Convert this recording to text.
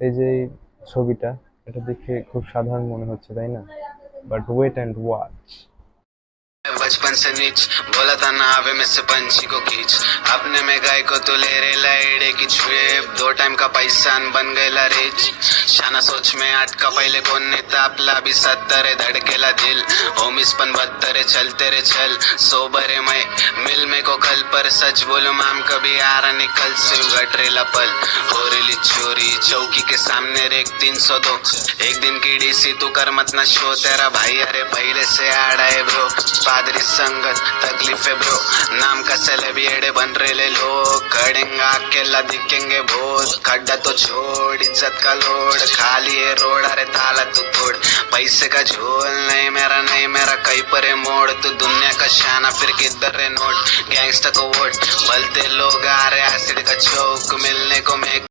এই যে এই ছবিটা, এটা দেখে খুব সাধারণ মনে হচ্ছে, তাই না? But wait and watch. बचपन से नीच बोला था ना आवे में से पंछी को खींच अपने में गाय को तो ले रे लाइडे की छुए 2 टाइम का पैसान बन गएला रिच शाना सोच में अटका पहले कौन नेता आपला भी 70 धड़केला दिल होमिस पन 72 चलते रे चल सोबरे मैं मिल में को कल पर सच बोलो माम कभी आ रहा निकल से उगट रेला पल हो रेली चोरी चौकी के सामने रेक 302 एक दिन की डीसी तू कर मत ना शो तेरा भाई अरे पहले से आड़ा है ब्रो पादरी संगत तकलीफ है ब्रो नाम का सेलिब्रिटी बन रहे लोग खड़ेंगे अकेला दिखेंगे भूत खड्डा तो छोड़ इज्जत का लोड खाली है रोड अरे ताला तू तोड़ पैसे का झोल नहीं मेरा कहीं पर है मोड़ तू दुनिया का शाना फिर किधर है नोट गैंगस्टर को वोट बोलते लोग आ रहे एसिड का चौक मिलने को मैं